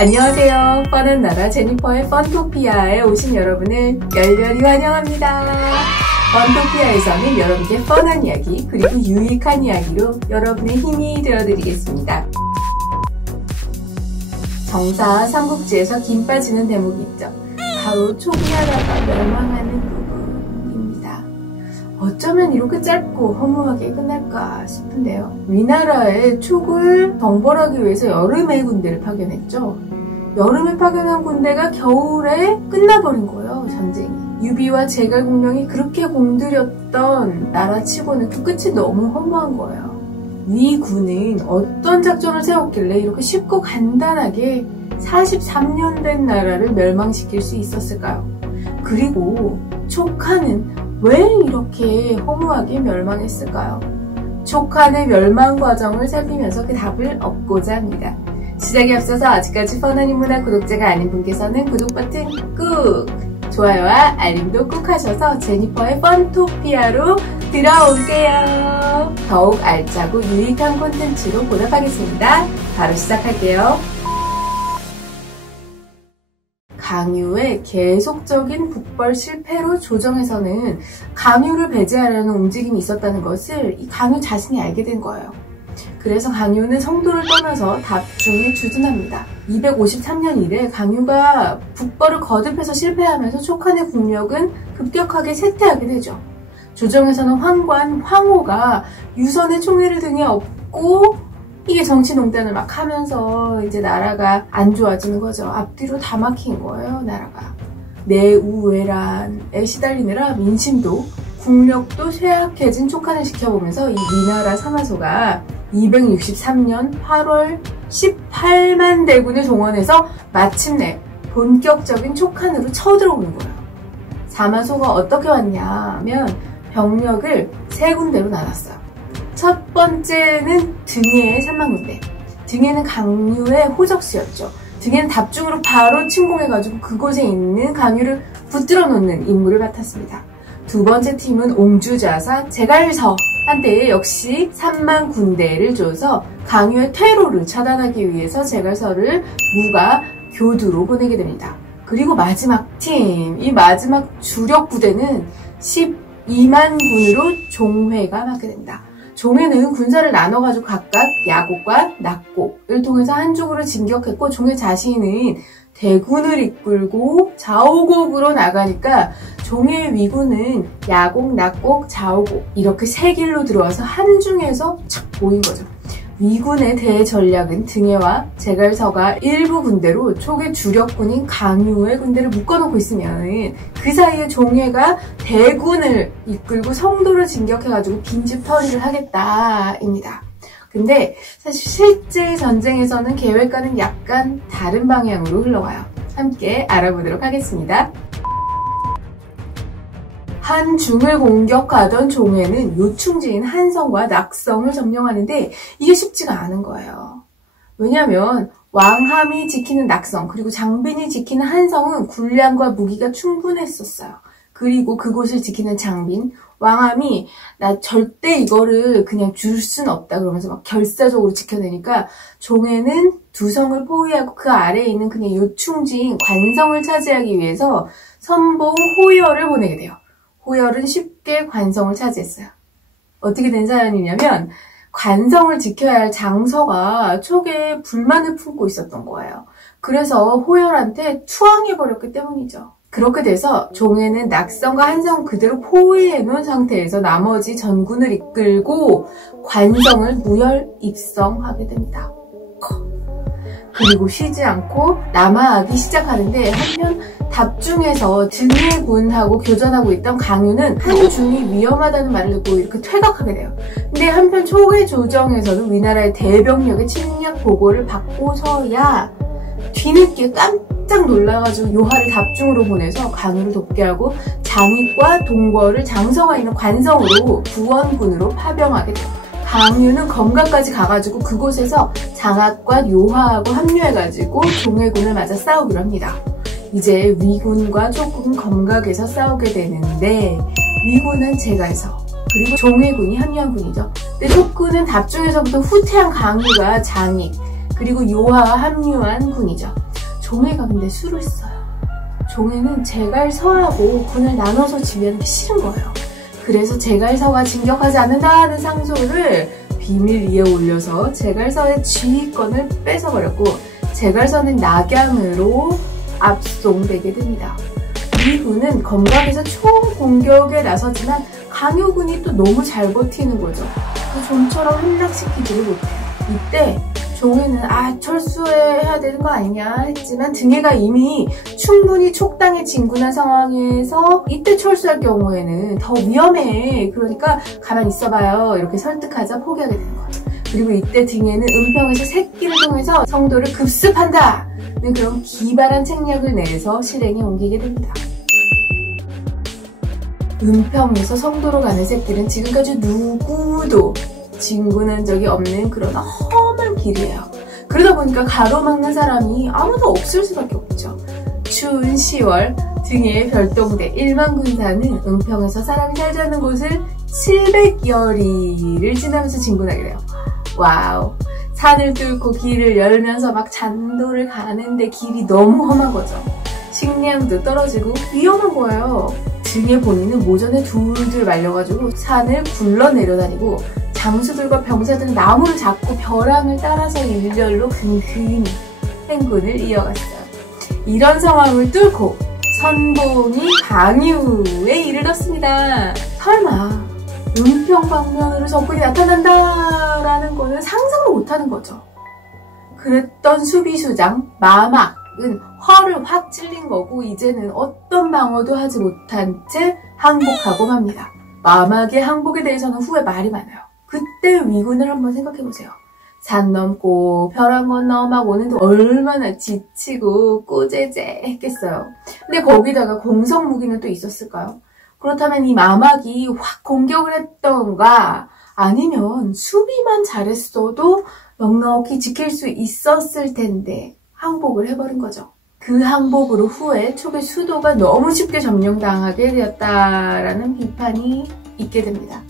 안녕하세요. 뻔한 나라 제니퍼의 펀토피아에 오신 여러분을 열렬히 환영합니다. 펀토피아에서는 여러분께 뻔한 이야기 그리고 유익한 이야기로 여러분의 힘이 되어드리겠습니다. 정사 삼국지에서 김 빠지는 대목이 있죠. 바로 초기나라가 멸망하는 부분입니다. 어쩌면 이렇게 짧고 허무하게 끝날까 싶은데요. 위나라의 촉을 정벌하기 위해서 여름에 군대를 파견했죠. 여름에 파견한 군대가 겨울에 끝나버린 거예요, 전쟁이. 유비와 제갈 공명이 그렇게 공들였던 나라치고는 그 끝이 너무 허무한 거예요. 위 군은 어떤 작전을 세웠길래 이렇게 쉽고 간단하게 43년 된 나라를 멸망시킬 수 있었을까요? 그리고 촉하는 왜 이렇게 허무하게 멸망했을까요? 촉한의 멸망 과정을 살피면서 그 답을 얻고자 합니다. 시작에 앞서서 아직까지 뻔한 인문학 구독자가 아닌 분께서는 구독 버튼 꾹! 좋아요와 알림도 꾹 하셔서 제니퍼의 펀토피아로 들어오세요. 더욱 알짜고 유익한 콘텐츠로 보답하겠습니다. 바로 시작할게요. 강유의 계속적인 북벌 실패로 조정에서는 강유를 배제하려는 움직임이 있었다는 것을 이 강유 자신이 알게 된 거예요. 그래서 강유는 성도를 떠나서 답중에 주둔합니다. 253년 이래 강유가 북벌을 거듭해서 실패하면서 촉한의 국력은 급격하게 쇠퇴하게 되죠. 조정에서는 황관, 황호가 유선의 총애를 등에 업고 이게 정치농단을 막 하면서 이제 나라가 안 좋아지는 거죠. 앞뒤로 다 막힌 거예요, 나라가. 내우외란에 시달리느라 민심도 국력도 쇠약해진 촉한을 지켜보면서 이 위나라 사마소가 263년 8월 18만 대군을 동원해서 마침내 본격적인 촉한으로 쳐들어오는 거예요. 사마소가 어떻게 왔냐면 병력을 세 군데로 나눴어요. 첫 번째는 등해의 3만군대. 등해는 강유의 호적시였죠. 등해는 답중으로 바로 침공해가지고 그곳에 있는 강유를 붙들어 놓는 임무를 맡았습니다. 두 번째 팀은 옹주자사 제갈서 한때 역시 3만 군대를 줘서 강유의 퇴로를 차단하기 위해서 제갈서를 무가 교두로 보내게 됩니다. 그리고 마지막 팀, 이 마지막 주력 부대는 12만 군으로 종회가 맡게 됩니다. 종회는 군사를 나눠가지고 각각 야곡과 낙곡을 통해서 한쪽으로 진격했고 종회 자신은 대군을 이끌고 좌우곡으로 나가니까 종의 위군은 야곡, 낙곡, 좌우곡 이렇게 세 길로 들어와서 한중에서 착 모인 거죠. 위군의 대전략은 등해와 제갈서가 일부 군대로 촉의 주력군인 강유의 군대를 묶어놓고 있으면 그 사이에 종회가 대군을 이끌고 성도를 진격해가지고 빈집털이를 하겠다입니다. 근데 사실 실제 전쟁에서는 계획과는 약간 다른 방향으로 흘러가요. 함께 알아보도록 하겠습니다. 한중을 공격하던 종회는 요충지인 한성과 낙성을 점령하는데 이게 쉽지가 않은 거예요. 왜냐하면 왕함이 지키는 낙성 그리고 장빈이 지키는 한성은 군량과 무기가 충분했었어요. 그리고 그곳을 지키는 장빈, 왕함이 나 절대 이거를 그냥 줄 순 없다 그러면서 막 결사적으로 지켜내니까 종회는 두 성을 포위하고 그 아래에 있는 그냥 요충지인 관성을 차지하기 위해서 선봉 호열을 보내게 돼요. 호열은 쉽게 관성을 차지했어요. 어떻게 된 사연이냐면 관성을 지켜야 할 장서가 촉에 불만을 품고 있었던 거예요. 그래서 호열한테 투항해버렸기 때문이죠. 그렇게 돼서 종회는 낙성과 한성 그대로 포위해놓은 상태에서 나머지 전군을 이끌고 관성을 무혈 입성하게 됩니다. 그리고 쉬지 않고 남하하기 시작하는데 한편 답중에서 등해군하고 교전하고 있던 강유는 한중이 위험하다는 말을 듣고 이렇게 퇴각하게 돼요. 근데 한편 촉의 조정에서는 위나라의 대병력의 침략 보고를 받고서야 뒤늦게 깜짝 놀라가지고 요하를 답중으로 보내서 강유를 돕게 하고 장익과 동거를 장서가 있는 관성으로 구원군으로 파병하게 돼요. 강유는 검각까지 가가지고 그곳에서 장학과 요하하고 합류해가지고 종해군을 맞아 싸우기로 합니다. 이제 위군과 촉군 검각에서 싸우게 되는데 위군은 제갈서 그리고 종해군이 합류한 군이죠. 근데 촉군은 답중에서부터 후퇴한 강유가 장익 그리고 요하가 합류한 군이죠. 종애가 근데 수를 써요. 종애는 제갈서하고 군을 나눠서 지휘하는 게 싫은 거예요. 그래서 제갈서가 진격하지 않는다는 상소를 비밀리에 올려서 제갈서의 지휘권을 뺏어버렸고 제갈서는 낙양으로 압송되게 됩니다. 위군은 검각에서 총공격에 나서지만 강요군이 또 너무 잘 버티는 거죠. 그 좀처럼 함락시키지를 못해요. 이때 종애는 철수해야 되는 거 아니냐 했지만 등해가 이미 충분히 촉당에 진군한 상황에서 이때 철수할 경우에는 더 위험해. 그러니까 가만히 있어봐요. 이렇게 설득하자 포기하게 되는 거예요. 그리고 이때 등해는 은평에서 새끼를 통해서 성도를 급습한다는 그런 기발한 책략을 내서 실행에 옮기게 됩니다. 은평에서 성도로 가는 새끼는 지금까지 누구도 진군한 적이 없는 그런 험한 길이에요. 그러다 보니까 가로막는 사람이 아무도 없을 수밖에 없죠. 추운 10월 등해의 별도부대 1만 군사는 은평에서 사람이 살지 않는 곳을 700여리를 지나면서 진군하게 돼요. 와우. 산을 뚫고 길을 열면서 막 잔도를 가는데 길이 너무 험한 거죠. 식량도 떨어지고 위험한 거예요. 등해 본인은 모전에 둘둘 말려가지고 산을 굴러 내려다니고 장수들과 병사들은 나무를 잡고 벼랑을 따라서 일렬로 근근히 행군을 이어갔어요. 이런 상황을 뚫고 선봉이 강유에 이르렀습니다. 설마 은평 방면으로 적군이 나타난다라는 거는 상상을 못하는 거죠. 그랬던 수비수장 마막은 허를 확 찔린 거고 이제는 어떤 방어도 하지 못한 채 항복하고 맙니다. 마막의 항복에 대해서는 후에 말이 많아요. 그때 위군을 한번 생각해보세요. 산 넘고 벼랑 건너 막 오는데 얼마나 지치고 꼬재재 했겠어요. 근데 거기다가 공성 무기는 또 있었을까요? 그렇다면 이 마막이 확 공격을 했던가 아니면 수비만 잘했어도 넉넉히 지킬 수 있었을 텐데 항복을 해버린 거죠. 그 항복으로 후에 촉의 수도가 너무 쉽게 점령당하게 되었다라는 비판이 있게 됩니다.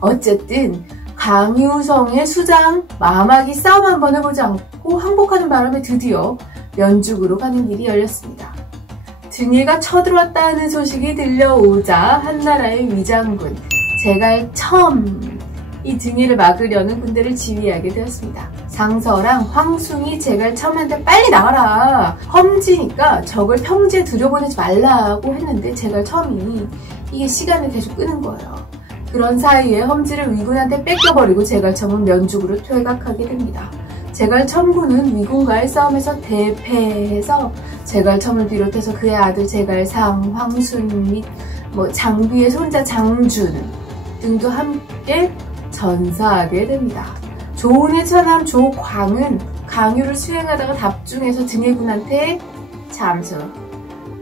어쨌든 강유성의 수장 마막이 싸움 한번 해보지 않고 항복하는 바람에 드디어 면죽으로 가는 길이 열렸습니다. 등해가 쳐들어왔다는 소식이 들려오자 한나라의 위장군 제갈첨 이 등해를 막으려는 군대를 지휘하게 되었습니다. 상서랑 황숭이 제갈첨한테 빨리 나가라. 험지니까 적을 평지에 들여보내지 말라고 했는데 제갈첨이 이게 시간을 계속 끄는 거예요. 그런 사이에 험지를 위군한테 뺏겨버리고 제갈첨은 면죽으로 퇴각하게 됩니다. 제갈첨군은 위군과의 싸움에서 대패해서 제갈첨을 비롯해서 그의 아들 제갈상, 황순 및 장비의 손자 장준 등도 함께 전사하게 됩니다. 조은의 처남 조광은 강유를 수행하다가 답중해서 등해군한테 잠수.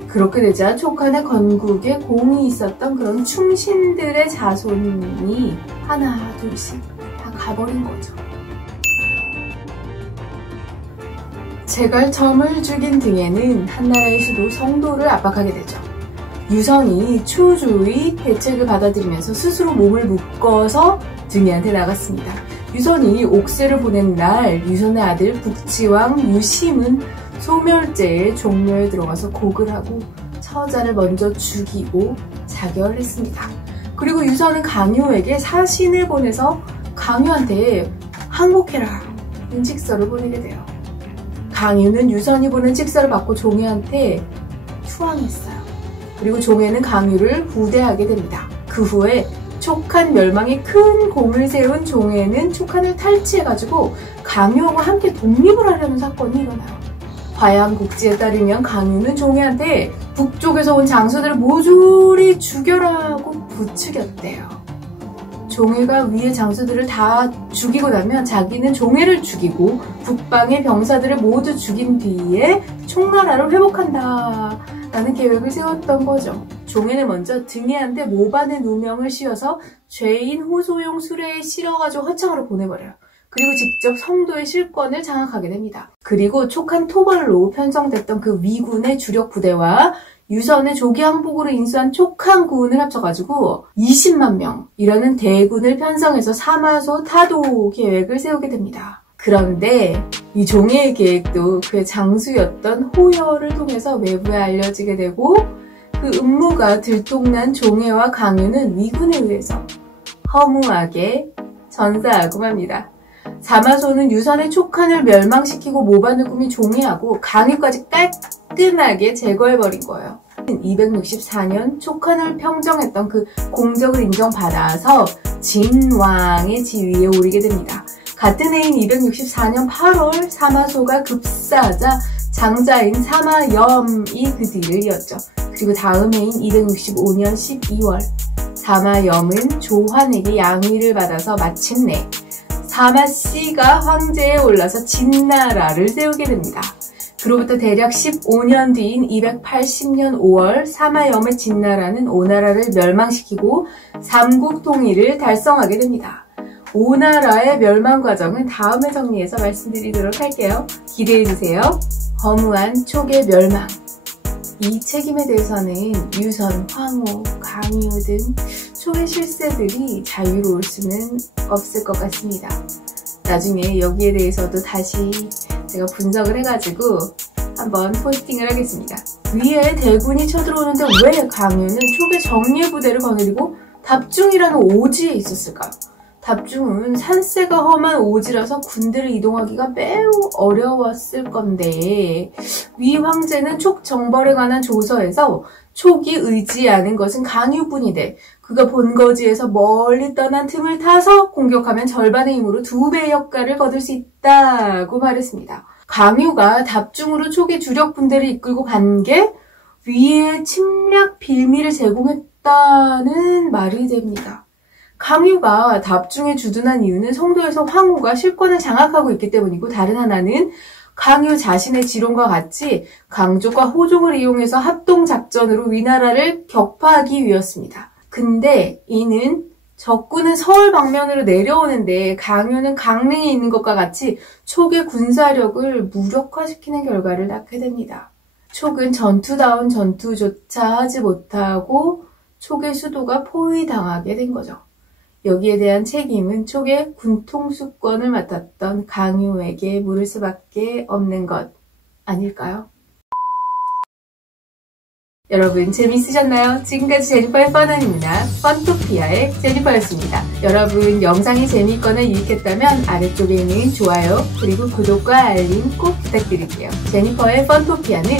그렇게 되자 촉한의 건국에 공이 있었던 그런 충신들의 자손이 하나 둘씩 다 가버린 거죠. 제갈첨을 죽인 등해는 한나라의 수도 성도를 압박하게 되죠. 유선이 초조히 대책을 받아들이면서 스스로 몸을 묶어서 등해한테 나갔습니다. 유선이 옥세를 보낸 날 유선의 아들 북지왕 유심은 소멸제의 종묘에 들어가서 곡을 하고 처자를 먼저 죽이고 자결했습니다. 그리고 유선은 강유에게 사신을 보내서 강유한테 항복해라 는 직서를 보내게 돼요. 강유는 유선이 보낸 직서를 받고 종애한테 투항했어요. 그리고 종애는 강유를 후대하게 됩니다. 그 후에 촉한 멸망에 큰 공을 세운 종애는 촉한을 탈취해가지고 강유와 함께 독립을 하려는 사건이 일어나요. 화양국지에 따르면 강유는 종애한테 북쪽에서 온 장수들을 모조리 죽여라고 부추겼대요. 종애가 위의 장수들을 다 죽이고 나면 자기는 종애를 죽이고 북방의 병사들을 모두 죽인 뒤에 총나라를 회복한다 라는 계획을 세웠던 거죠. 종애는 먼저 등해한테 모반의 누명을 씌워서 죄인 호소용 수레에 실어가지고 허창으로 보내버려요. 그리고 직접 성도의 실권을 장악하게 됩니다. 그리고 촉한 토벌로 편성됐던 그 위군의 주력 부대와 유선의 조기 항복으로 인수한 촉한군을 합쳐가지고 20만 명이라는 대군을 편성해서 사마소 타도 계획을 세우게 됩니다. 그런데 이 종이의 계획도 그의 장수였던 호여를 통해서 외부에 알려지게 되고 그 음모가 들통난 종애와 강유는 위군에 의해서 허무하게 전사하고 맙니다. 사마소는 유선의 촉한을 멸망시키고 모반을 꾸민 종애하고 강유까지 깔끔하게 제거해버린 거예요. 264년 촉한을 평정했던 그 공적을 인정받아서 진왕의 지위에 오르게 됩니다. 같은 해인 264년 8월 사마소가 급사하자 장자인 사마염이 그 뒤를 이었죠. 그리고 다음 해인 265년 12월 사마염은 조환에게 양위를 받아서 마침내 사마씨가 황제에 올라서 진나라를 세우게 됩니다. 그로부터 대략 15년 뒤인 280년 5월 사마염의 진나라는 오나라를 멸망시키고 삼국 통일을 달성하게 됩니다. 오나라의 멸망 과정은 다음에 정리해서 말씀드리도록 할게요. 기대해주세요. 허무한 촉의 멸망. 이 책임에 대해서는 유선, 황후, 강유 등 촉의 실세들이 자유로울 수는 없을 것 같습니다. 나중에 여기에 대해서도 다시 제가 분석을 해가지고 한번 포스팅을 하겠습니다. 위에 대군이 쳐들어오는데 왜 강유는 촉의 정예 부대를 거느리고 답중이라는 오지에 있었을까요? 답중은 산세가 험한 오지라서 군대를 이동하기가 매우 어려웠을 건데 위 황제는 촉 정벌에 관한 조서에서 촉이 의지하는 것은 강유뿐이되 그가 본거지에서 멀리 떠난 틈을 타서 공격하면 절반의 힘으로 2배의 역할을 거둘 수 있다고 말했습니다. 강유가 답중으로 촉의 주력 군대를 이끌고 간 게 위의 침략 빌미를 제공했다는 말이 됩니다. 강유가 답중에 주둔한 이유는 성도에서 황후가 실권을 장악하고 있기 때문이고 다른 하나는 강유 자신의 지론과 같이 강족과 호족을 이용해서 합동작전으로 위나라를 격파하기 위해서였습니다. 근데 이는 적군은 서울 방면으로 내려오는데 강유는 강릉에 있는 것과 같이 촉의 군사력을 무력화시키는 결과를 낳게 됩니다. 촉은 전투다운 전투조차 하지 못하고 촉의 수도가 포위당하게 된 거죠. 여기에 대한 책임은 촉의 군통수권을 맡았던 강유에게 물을 수밖에 없는 것 아닐까요? 여러분 재미있으셨나요? 지금까지 제니퍼의 펀원입니다. 펀토피아의 제니퍼였습니다. 여러분 영상이 재미있거나 유익했다면 아래쪽에 있는 좋아요 그리고 구독과 알림 꼭 부탁드릴게요. 제니퍼의 펀토피아는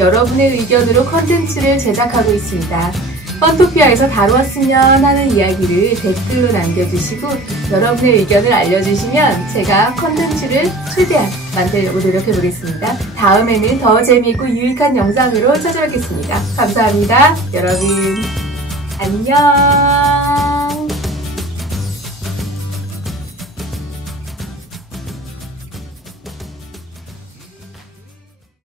여러분의 의견으로 컨텐츠를 제작하고 있습니다. 펀토피아에서 다루었으면 하는 이야기를 댓글로 남겨주시고 여러분의 의견을 알려주시면 제가 컨텐츠를 최대한 만들려고 노력해보겠습니다. 다음에는 더 재미있고 유익한 영상으로 찾아뵙겠습니다. 감사합니다. 여러분 안녕.